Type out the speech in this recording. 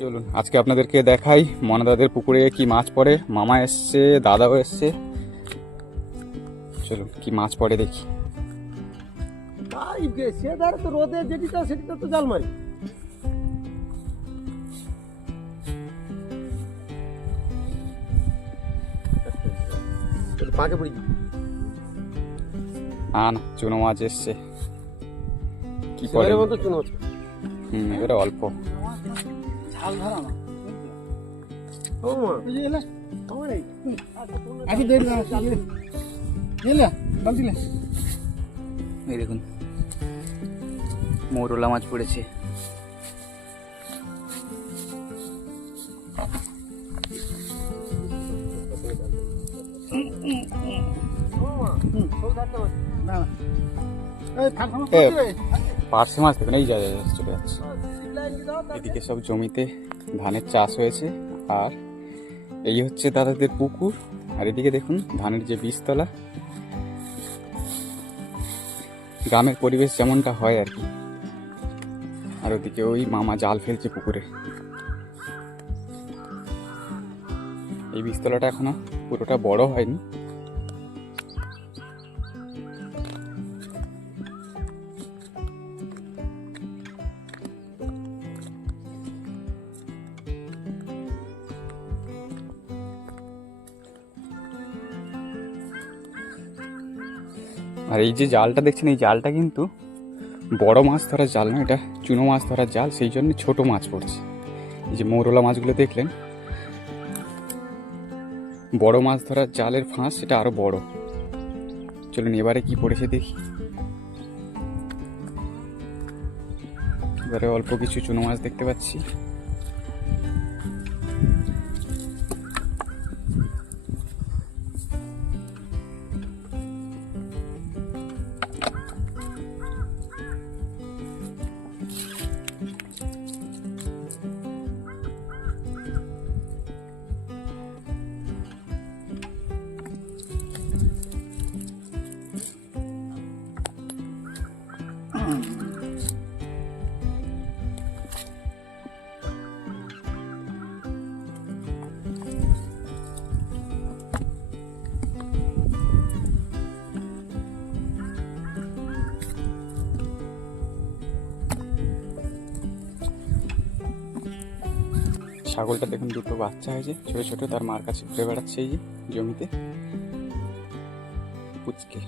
চলুন আজকে আপনাদেরকে দেখাই মনাদাদের পুকুরে কি মাছ পড়ে। মামা এসছে, দাদাও এসছে। চলুন কি মাছ পড়ে দেখি। সে ধারে তো রোদে যেটিতে সেটিতে তো জাল মারি। পাকে পড়ি না চুনো মাছ এসছে। কি পড়ে? সেবারের মতো চুনো মাছ। এবারে অল্প। ঝাল ধরা না ও মা বুঝি এলা আমার এই আগে দেখ না এলা বালতিলে এই দেখুন মৌরলা মাছ পড়েছে। না না এই ফাঁকা এ, করতে পার্শে মাছ দেখুন, এই যা যা, যা, চলে যাচ্ছে। এদিকে সব জমিতে ধানের চাষ হয়েছে, আর এই হচ্ছে দাদাদের পুকুর। আর এদিকে দেখুন ধানের যে বীজতলা। গ্রামের পরিবেশ যেমনটা হয় আর কি। আর ওদিকে ওই মামা জাল ফেলছে পুকুরে। এই বীজতলাটা এখনো পুরোটা বড় হয়নি। আর এই যে জালটা দেখছেন, এই জালটা কিন্তু বড় মাছ ধরার জাল না, এটা চুনো মাছ ধরার জাল, সেই জন্য ছোট মাছ পড়ছে। এই যে মৌরলা মাছগুলো দেখলেন, বড় মাছ ধরার জালের ফাঁস সেটা আরো বড়। চলুন এবারে কি পড়েছে দেখি। এবারে অল্প কিছু চুনো মাছ দেখতে পাচ্ছি। ছাগলটা দেখুন দুটো বাচ্চা হয়েছে ছোট ছোট, তার মার কাছে ঘুরে বেড়াচ্ছে এই যে জমিতে পুচকে।